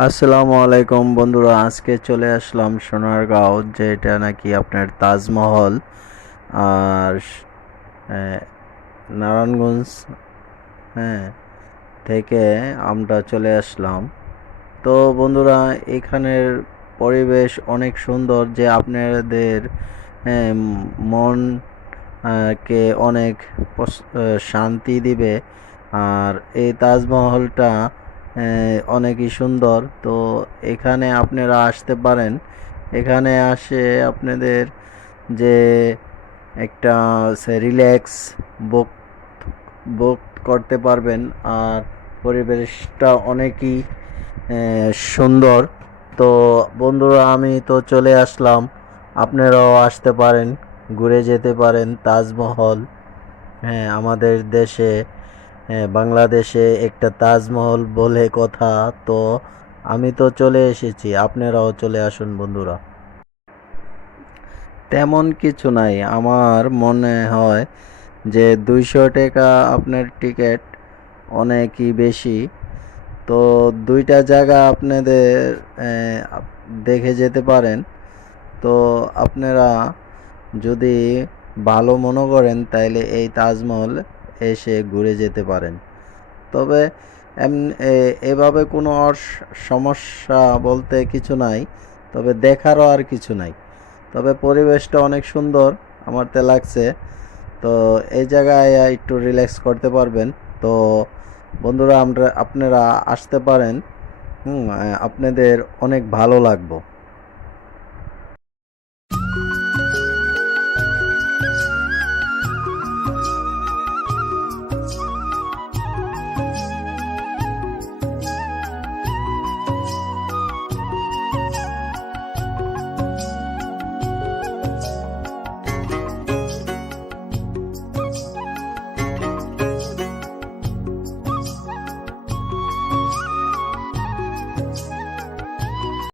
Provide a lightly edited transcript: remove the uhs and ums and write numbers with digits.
আসসালামু আলাইকুম বন্ধুরা, আজকে চলে আসলাম সোনারগাঁও, যেটা নাকি আপনার তাজমহল আর আহ, নারায়ণগঞ্জ, হ্যাঁ, থেকে আমরা চলে আসলাম। তো বন্ধুরা, এখানের পরিবেশ অনেক সুন্দর, যে আপনাদের মন কে অনেক শান্তি দিবে। আর এই তাজমহলটা অনেকই সুন্দর। তো এখানে আপনারা আসতে পারেন। এখানে আসে আপনাদের যে একটা রিল্যাক্স বুক বুক করতে পারবেন। আর পরিবেশটা অনেকই সুন্দর। তো বন্ধুরা, আমি তো চলে আসলাম, আপনারাও আসতে পারেন, ঘুরে যেতে পারেন তাজমহল। হ্যাঁ, আমাদের দেশে, হ্যাঁ, বাংলাদেশে একটা তাজমহল বলে কথা। তো আমি তো চলে এসেছি, আপনারাও চলে আসুন বন্ধুরা। তেমন কিছু নাই, আমার মনে হয় যে 200 টাকা আপনার টিকিট অনেকই বেশি। তো দুইটা জায়গা আপনাদের দেখে যেতে পারেন। তো আপনারা যদি ভালো মনে করেন, তাইলে এই তাজমহল এসে ঘুরে যেতে পারেন। তবে এভাবে কোনো সমস্যা বলতে কিছু নাই, তবে দেখারও আর কিছু নাই। তবে পরিবেশটা অনেক সুন্দর আমার তে লাগছে। তো এই জায়গায় একটু রিল্যাক্স করতে পারবেন। তো বন্ধুরা, আপনারা আসতে পারেন। আপনাদের অনেক ভালো লাগবে।